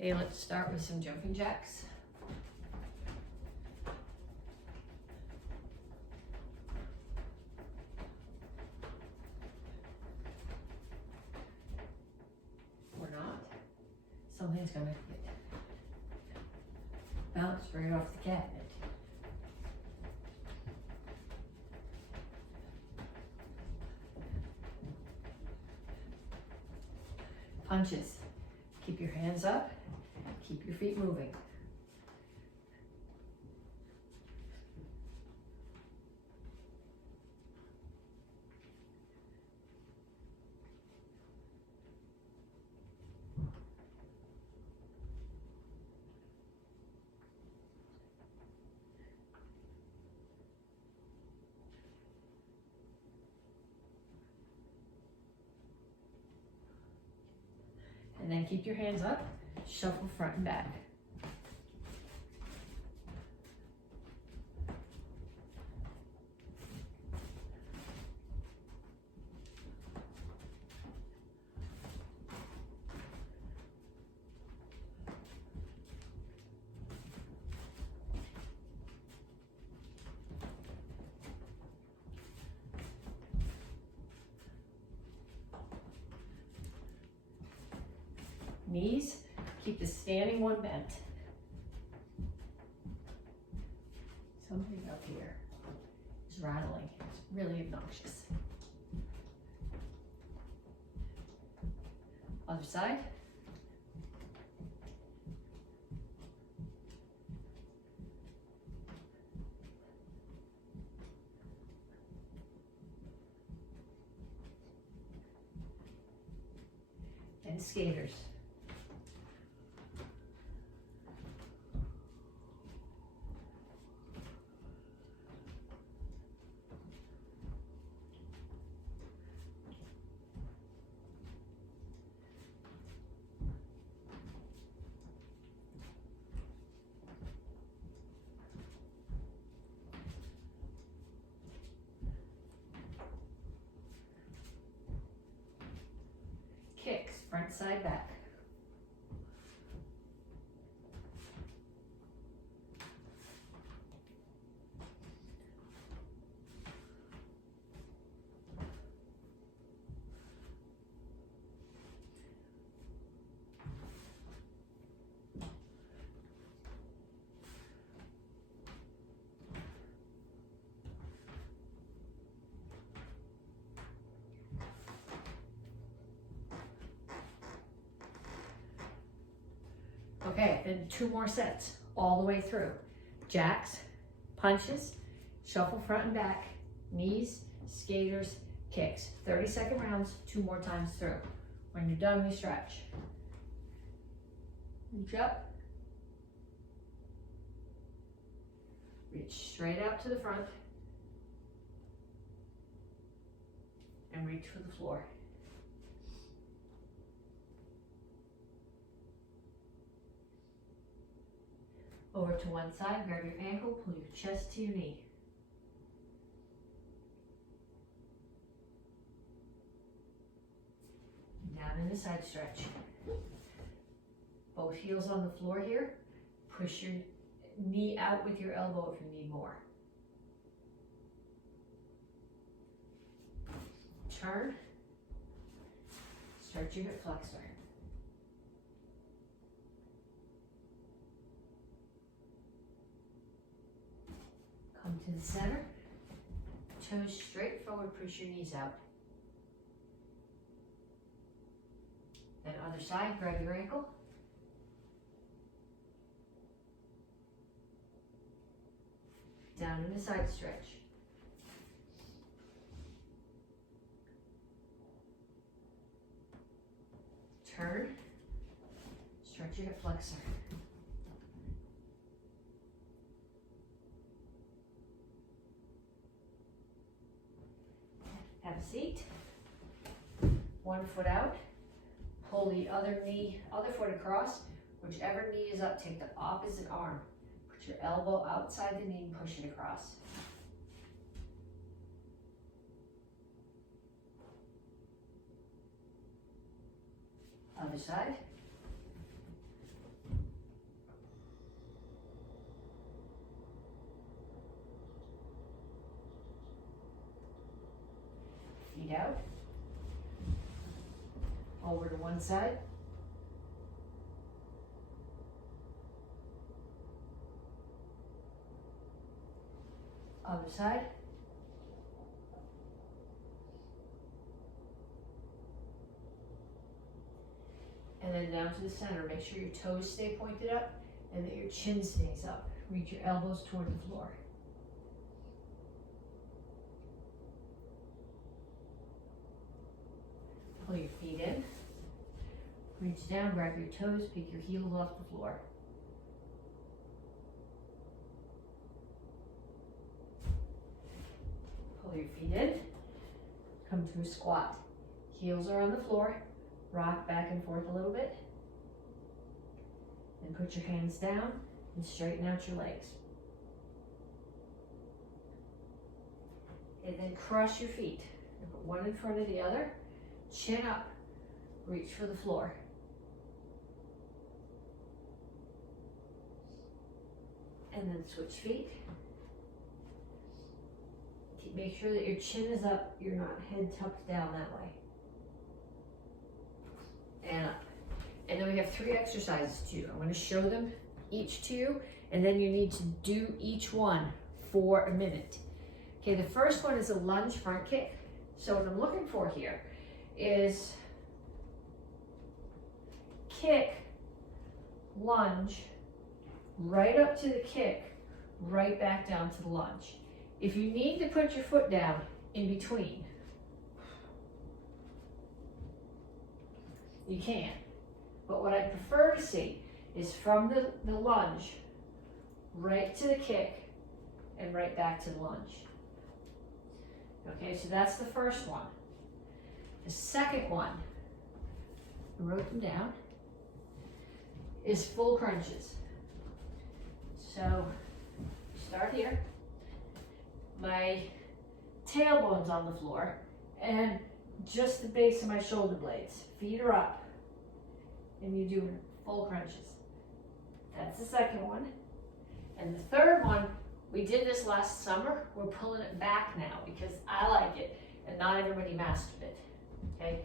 Okay, let's start with some jumping jacks. Or not. Something's gonna get bounced right off the cabinet. Punches. Keep your hands up. Keep your feet moving. And then keep your hands up, shuffle front and back. Knees, keep the standing one bent. Something up here is rattling. It's really obnoxious. Other side. And skaters. Kicks, front, side, back. Okay, then 2 more sets all the way through. Jacks, punches, shuffle front and back, knees, skaters, kicks. 30-second rounds, 2 more times through. When you're done, we stretch. Reach up. Reach straight out to the front. And reach for the floor. Over to one side, grab your ankle, pull your chest to your knee. Down in the side stretch. Both heels on the floor here. Push your knee out with your elbow if you need more. Turn. Stretch your hip flexor. Come to the center, toes straight forward, push your knees out. Then other side, grab your ankle. Down in the side stretch. Turn, stretch your hip flexor. Have a seat. One foot out. Pull the other foot across. Whichever knee is up, take the opposite arm. Put your elbow outside the knee and push it across. Other side. one side. Other side. And then down to the center. Make sure your toes stay pointed up and that your chin stays up. Reach your elbows toward the floor. Pull your feet in. Reach down, grab your toes, pick your heels off the floor. Pull your feet in. Come to a squat. Heels are on the floor. Rock back and forth a little bit. Then put your hands down and straighten out your legs. And then cross your feet. And put one in front of the other. Chin up. Reach for the floor. And then switch feet. Make sure that your chin is up. You're not head tucked down that way. And up. And then we have 3 exercises to do. I'm going to show them each to you, and then you need to do each one for a minute. Okay, the first one is a lunge front kick. So what I'm looking for here is kick, lunge, right up to the kick, right back down to the lunge. If you need to put your foot down in between, you can. But what I prefer to see is from the lunge, right to the kick, and right back to the lunge. Okay, so that's the first one. The second one, I wrote them down, is full crunches. So, start here. My tailbone's on the floor, and just the base of my shoulder blades. Feet are up, and you do full crunches. That's the second one. And the third one, we did this last summer. We're pulling it back now because I like it, and not everybody mastered it. Okay?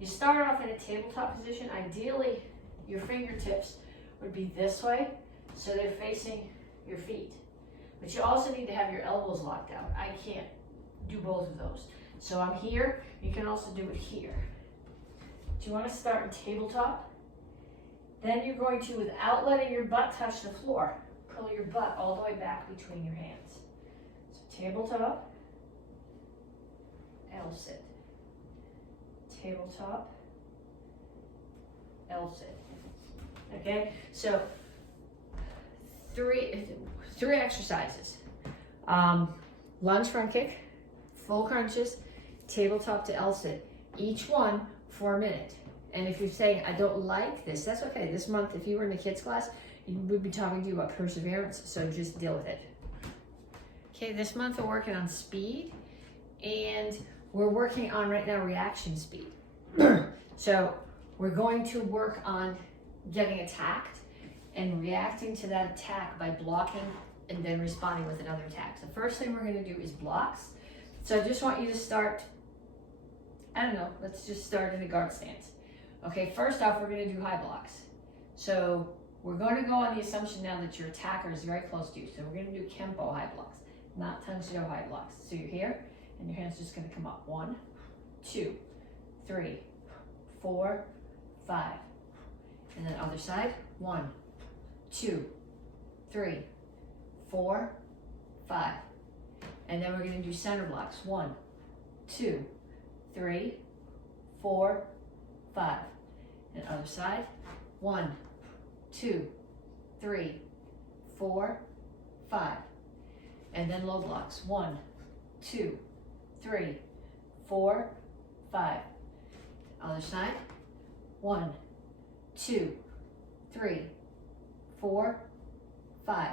You start off in a tabletop position. Ideally, your fingertips would be this way, so they're facing your feet. But you also need to have your elbows locked out. I can't do both of those. So I'm here. You can also do it here. Do you want to start in tabletop? Then you're going to, without letting your butt touch the floor, pull your butt all the way back between your hands. So tabletop, L sit. Tabletop, L sit. Okay, so three exercises. Lunge front kick, full crunches, tabletop to L sit. Each one for a minute. And if you're saying, I don't like this, that's okay. This month, if you were in the kids class, we would be talking to you about perseverance, so just deal with it. Okay, this month we're working on speed, and we're working on right now reaction speed. So we're going to work on getting attacked and reacting to that attack by blocking and then responding with another attack. The first thing we're going to do is blocks. So I just want you to start, I don't know, let's just start in a guard stance. Okay, first off, we're going to do high blocks. So we're going to go on the assumption now that your attacker is very close to you. So we're going to do Kempo high blocks, not Tang Soo Do high blocks. So you're here, and your hand's just going to come up. 1, 2, 3, 4, 5. And then other side. 1, 2, 3, 4, 5. And then we're going to do center blocks. 1, 2, 3, 4, 5. And other side. 1, 2, 3, 4, 5. And then low blocks. 1, 2, 3, 4, 5. Other side. 1, 2, 3, 4, 5.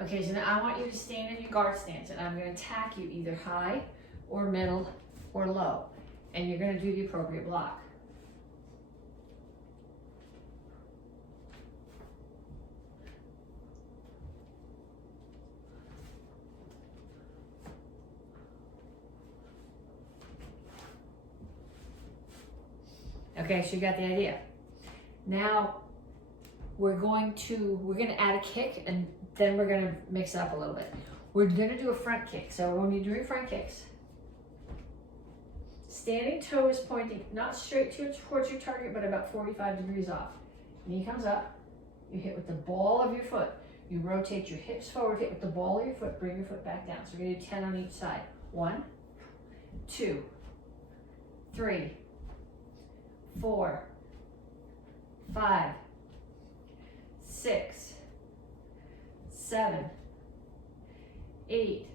Okay, so now I want you to stand in your guard stance, and I'm going to attack you either high or middle or low. And you're going to do the appropriate block. Okay, so you got the idea. Now we're gonna add a kick, and then we're gonna mix it up a little bit. We're gonna do a front kick. So when you're doing front kicks, standing toe is pointing not straight towards your target, but about 45 degrees off. Knee comes up, you hit with the ball of your foot. You rotate your hips forward, hit with the ball of your foot, bring your foot back down. So we're gonna do 10 on each side. 1, 2, 3, 4, 5, 6, 7, 8,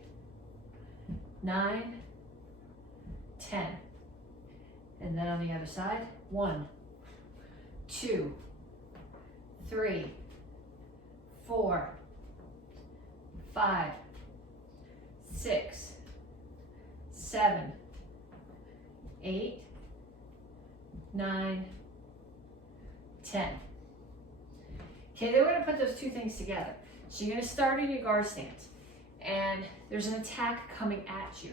9, 10. And then on the other side, 1, 2, 3, 4, 5, 6, 7, 8, 9, 10. Okay, then we're going to put those two things together. So you're going to start in your guard stance, and there's an attack coming at you.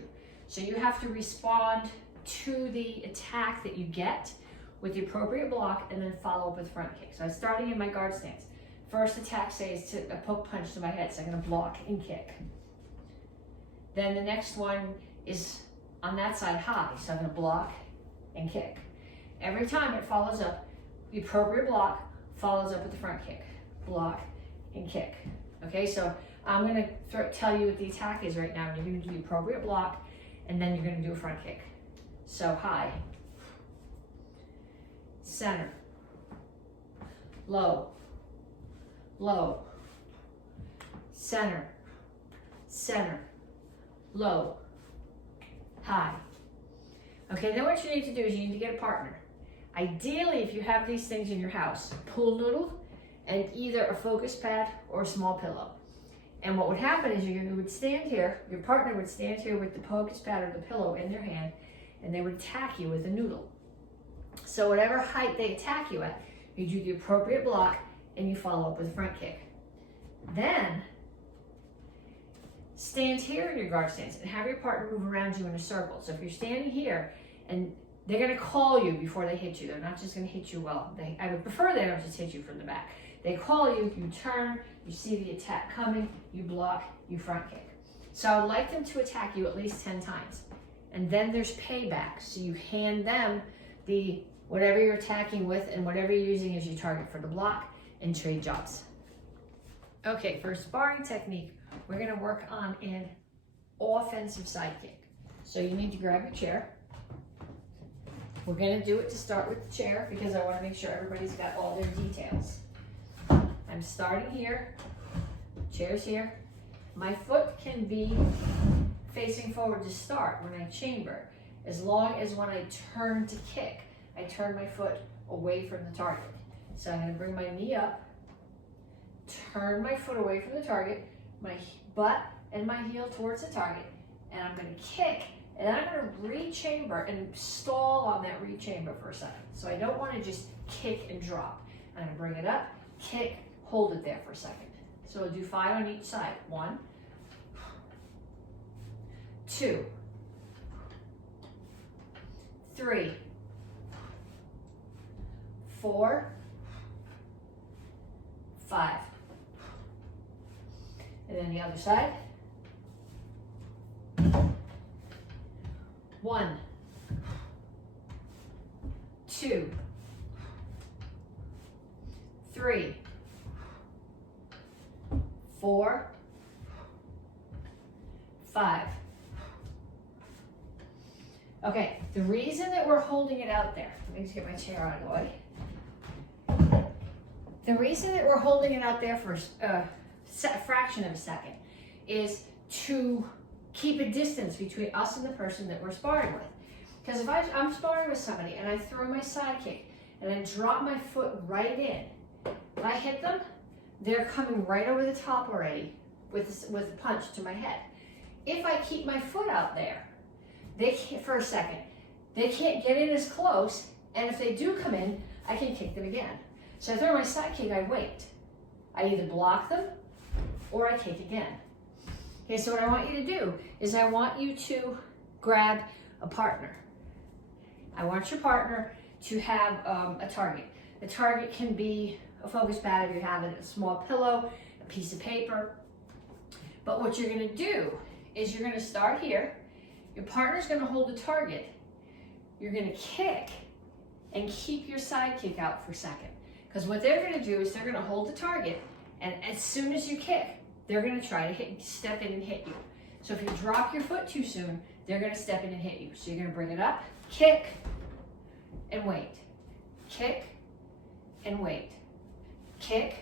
So you have to respond to the attack that you get with the appropriate block, and then follow up with front kick. So I'm starting in my guard stance. First attack, say, is to a poke punch to my head, so I'm going to block and kick. Then the next one is on that side high, so I'm going to block and kick. Every time it follows up, the appropriate block follows up with the front kick, block and kick. Okay, so I'm going to tell you what the attack is right now. You're going to do the appropriate block, and then you're going to do a front kick. So high, center, low, low, center, center, low, high. Okay, then what you need to do is you need to get a partner. Ideally, if you have these things in your house, pool noodle and either a focus pad or a small pillow. And what would happen is you would stand here, your partner would stand here with the focus pad or the pillow in their hand, and they would attack you with a noodle. So whatever height they attack you at, you do the appropriate block and you follow up with a front kick. Then stand here in your guard stance and have your partner move around you in a circle. So if you're standing here, and they're going to call you before they hit you. They're not just going to hit you well. I would prefer they don't just hit you from the back. They call you, you turn, you see the attack coming, you block, you front kick. So I would like them to attack you at least 10 times. And then there's payback. So you hand them the whatever you're attacking with and whatever you're using as your target for the block, and trade jobs. Okay, for sparring technique, we're going to work on an offensive sidekick. So you need to grab your chair. We're going to do it to start with the chair because I want to make sure everybody's got all their details. I'm starting here, chair's here. My foot can be facing forward to start when I chamber, as long as when I turn to kick, I turn my foot away from the target. So I'm going to bring my knee up, turn my foot away from the target, my butt and my heel towards the target, and I'm going to kick, and then I'm going to re-chamber and stall on that re-chamber for a second. So I don't want to just kick and drop. I'm going to bring it up, kick, hold it there for a second. So we'll do 5 on each side. 1, 2, 3, 4, 5. And then the other side. 1, 2, 3, 4, 5. Okay, the reason that we're holding it out there, let me just get my chair out of the way. The reason that we're holding it out there for a fraction of a second is to keep a distance between us and the person that we're sparring with. Because if I'm sparring with somebody and I throw my sidekick and I drop my foot right in, if I hit them, they're coming right over the top already with a punch to my head. If I keep my foot out there, they can't, for a second, they can't get in as close, and if they do come in, I can kick them again. So I throw my sidekick, I wait. I either block them or I kick again. Okay, so what I want you to do is I want you to grab a partner. I want your partner to have a target. The target can be a focus pad if you have it, a small pillow, a piece of paper. But what you're gonna do is you're gonna start here. Your partner's gonna hold the target. You're gonna kick and keep your side kick out for a second. Because what they're gonna do is they're gonna hold the target, and as soon as you kick, they're gonna try to step in and hit you. So if you drop your foot too soon, they're gonna step in and hit you. So you're gonna bring it up, kick, and wait. Kick, and wait. Kick,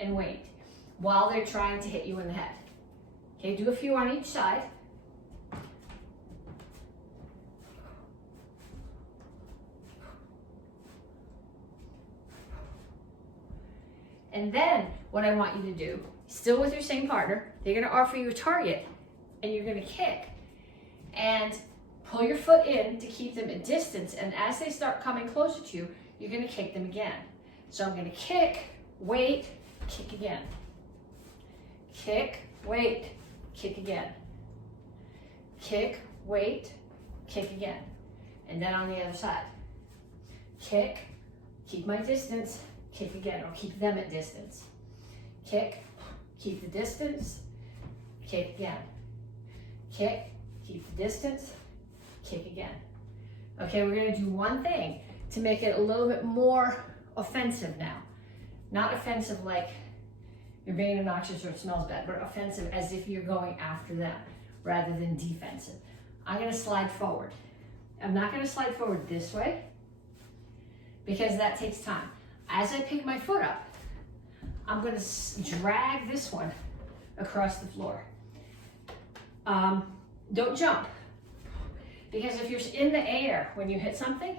and wait. While they're trying to hit you in the head. Okay, do a few on each side. And then what I want you to do, still with your same partner, they're gonna offer you a target and you're gonna kick and pull your foot in to keep them at distance. And as they start coming closer to you, you're gonna kick them again. So I'm gonna kick, wait, kick again. Kick, wait, kick again. Kick, wait, kick again. And then on the other side. Kick, keep my distance, kick again, or keep them at distance. Kick, keep the distance, kick again. Kick, keep the distance, kick again. Okay, we're gonna do one thing to make it a little bit more offensive now. Not offensive like you're being obnoxious or it smells bad, but offensive as if you're going after them rather than defensive. I'm gonna slide forward. I'm not gonna slide forward this way because that takes time. As I pick my foot up, I'm gonna drag this one across the floor. Don't jump, because if you're in the air when you hit something,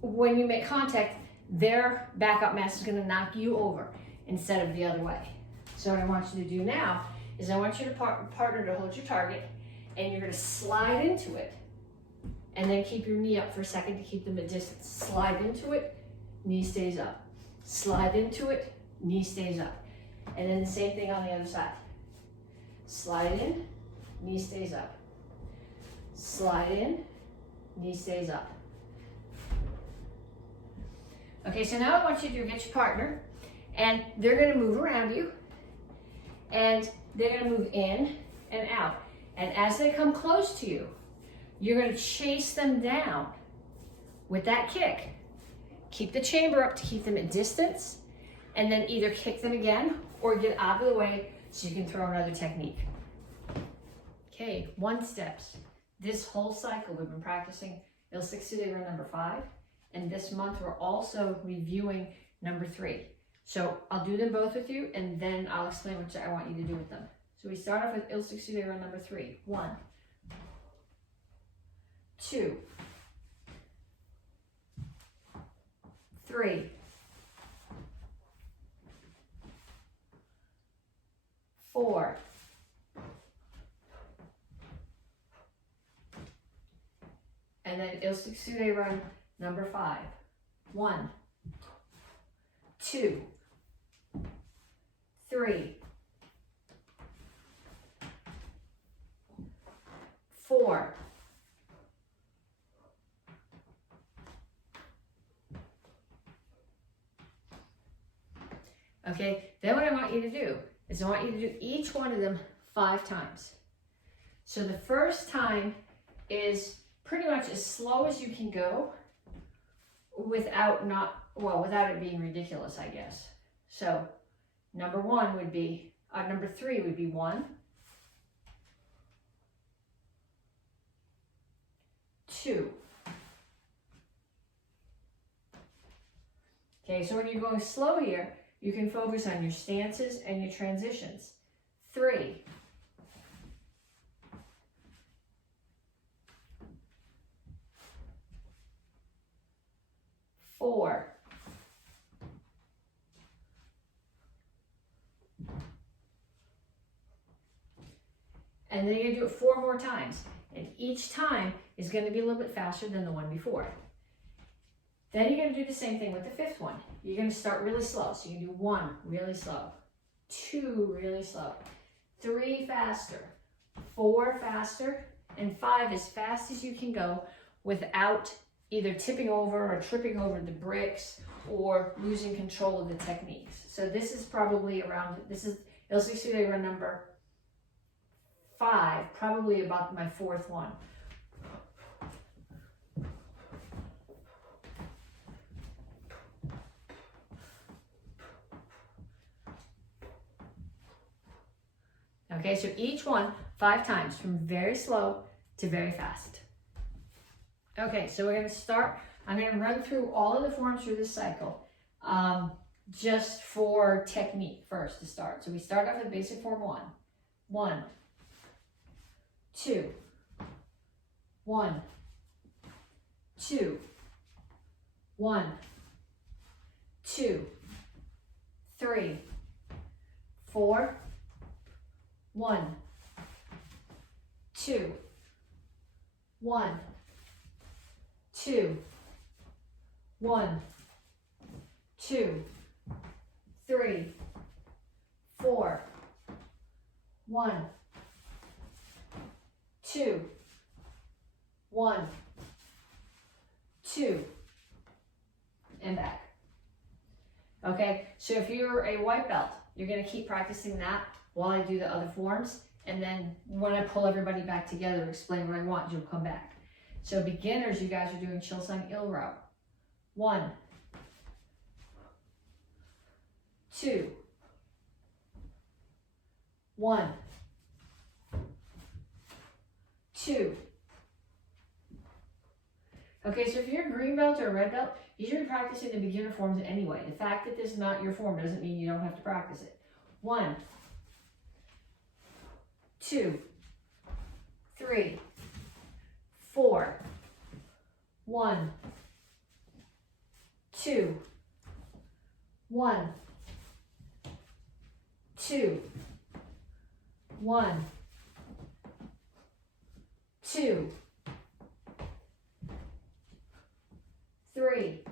when you make contact, their backup mass is gonna knock you over instead of the other way. So what I want you to do now is I want your partner to hold your target, and you're gonna slide into it, and then keep your knee up for a second to keep them at distance. Slide into it, knee stays up. Slide into it, knee stays up. And then the same thing on the other side. Slide in, knee stays up. Slide in, knee stays up. Okay, so now I want you to get your partner, and they're gonna move around you, and they're gonna move in and out. And as they come close to you, you're gonna chase them down with that kick. Keep the chamber up to keep them at distance, and then either kick them again or get out of the way so you can throw another technique. Okay, 1 steps. This whole cycle we've been practicing Il Succedere number 5, and this month we're also reviewing number 3. So I'll do them both with you, and then I'll explain what I want you to do with them. So we start off with Il Succedere number 3. 1, 2, 3, 4, and then Il Succedere number 5. 1, 2, 3, 4, okay, then what I want you to do is I want you to do each one of them 5 times. So the first time is pretty much as slow as you can go without it being ridiculous, I guess. So number 1 would be, number 3 would be 1, 2. Okay, so when you're going slow here, you can focus on your stances and your transitions. 3, 4, 4, and then you're gonna do it 4 more times. And each time is gonna be a little bit faster than the one before. Then you're gonna do the same thing with the 5th one. You're gonna start really slow. So you can do 1 really slow, 2 really slow, 3 faster, 4 faster, and 5 as fast as you can go without either tipping over or tripping over the bricks or losing control of the techniques. So this is probably around, this is LC run number 5, probably about my 4th one. Okay, so each one 5 times, from very slow to very fast. Okay, so we're gonna start, I'm gonna run through all of the forms through this cycle, just for technique first to start. So we start off with basic form 1. 1, 2, 1, 2, 1, 2, 3, 4, 1, 2, 1, 2, 1, 2, 3, 4, 1, 2, 1, 2, and back. Okay, so if you're a white belt, you're going to keep practicing that while I do the other forms, and then when I pull everybody back together to explain what I want, you'll come back. So beginners, you guys are doing Chilsung Il row. 1, 2, 1, 2. Okay, so if you're a green belt or a red belt, you should be practicing the beginner forms anyway. The fact that this is not your form doesn't mean you don't have to practice it. 1, 2, 3, 4, 1, 2, 1, 2, 1, 2, 3,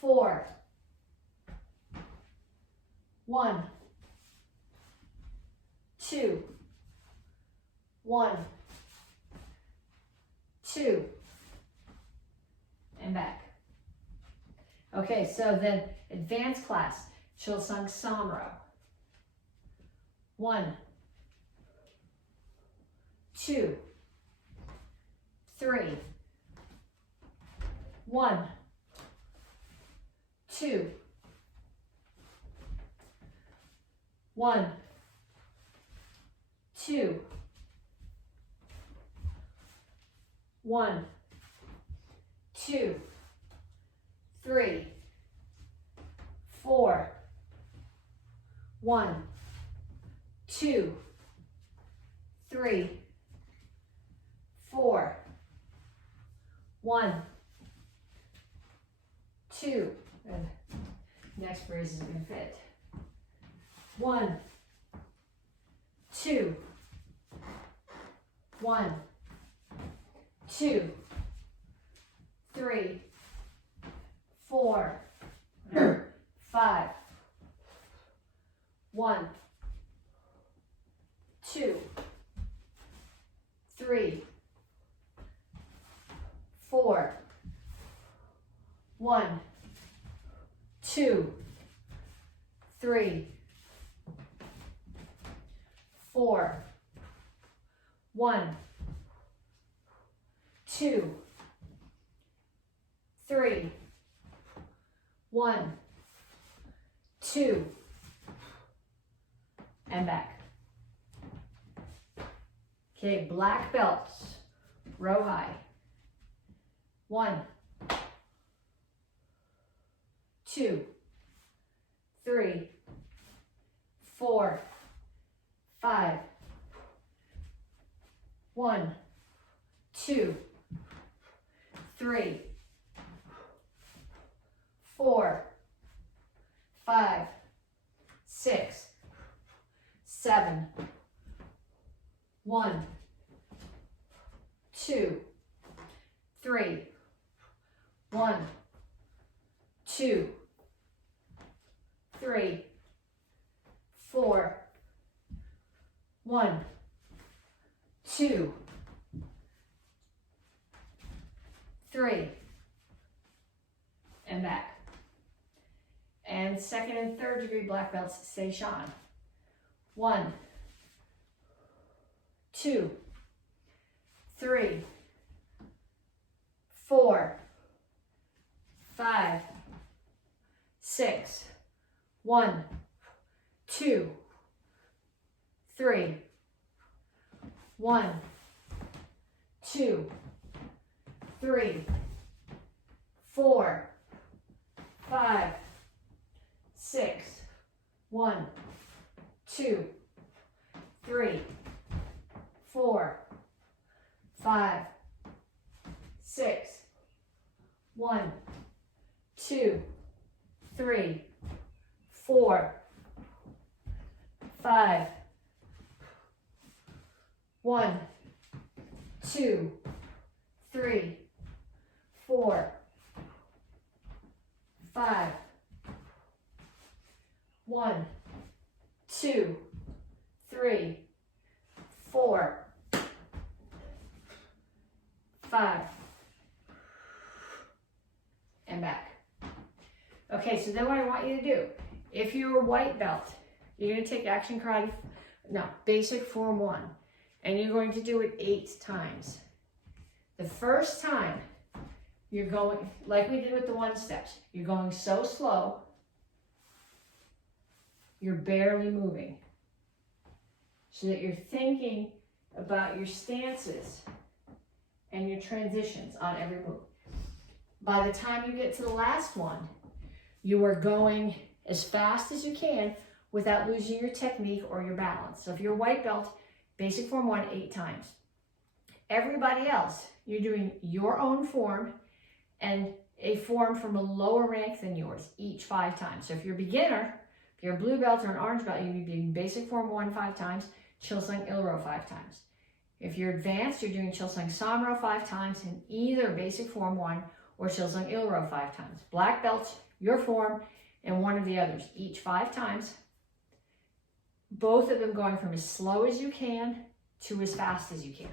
4, 1, 2, 1, 2, and back. Okay, so then advanced class, Chilsung Samro. 1, 2, 3, 1, 2, 1, 2, 1, 2, 3, 4, 1, 2, 3, 4, 1, 2, and next phrase isn't going to fit. 1, 2, 1, 2, 3, 4, 5, 1, 2, 3, 4, 1, 2, 3, 4, 1, 2, 3, 1, 2, and back. Okay, black belts, row high. 1, 2, 3, 4, 5, 1, 2, 3, 4, 5, 6, 7, 1, 2, 3, 1, 2, 3, 4, 1, 2, 3, and back. And second and third degree black belts, Seishan. 1, 2, 3, 4, 5, 6, 1, 2, 3, 1, 2, 3, 4, 5, 6, 1, 2, 3, 4, 5, 6, 1, 2, 3, 4, 5, 1, 2, 3, 4, 5, 1, 2, 3, 4, 5, and back. Okay, so then what I want you to do, if you're a white belt, you're going to take action karate, basic form 1, and you're going to do it 8 times. The first time, you're going, like we did with the 1 steps, you're going so slow, you're barely moving. So that you're thinking about your stances and your transitions on every move. By the time you get to the last one, you are going as fast as you can without losing your technique or your balance. So if you're a white belt, basic form 1, 8 times. Everybody else, you're doing your own form and a form from a lower rank than yours, each 5 times. So if you're a beginner, if you're a blue belt or an orange belt, you'd be doing basic form 1 5 times, Chilsung Il-ro 5 times. If you're advanced, you're doing Chilsung Sam-ro 5 times in either basic form 1 or Chilsung Il-ro 5 times. Black belts, your form, and one of the others, each 5 times. Both of them going from as slow as you can to as fast as you can.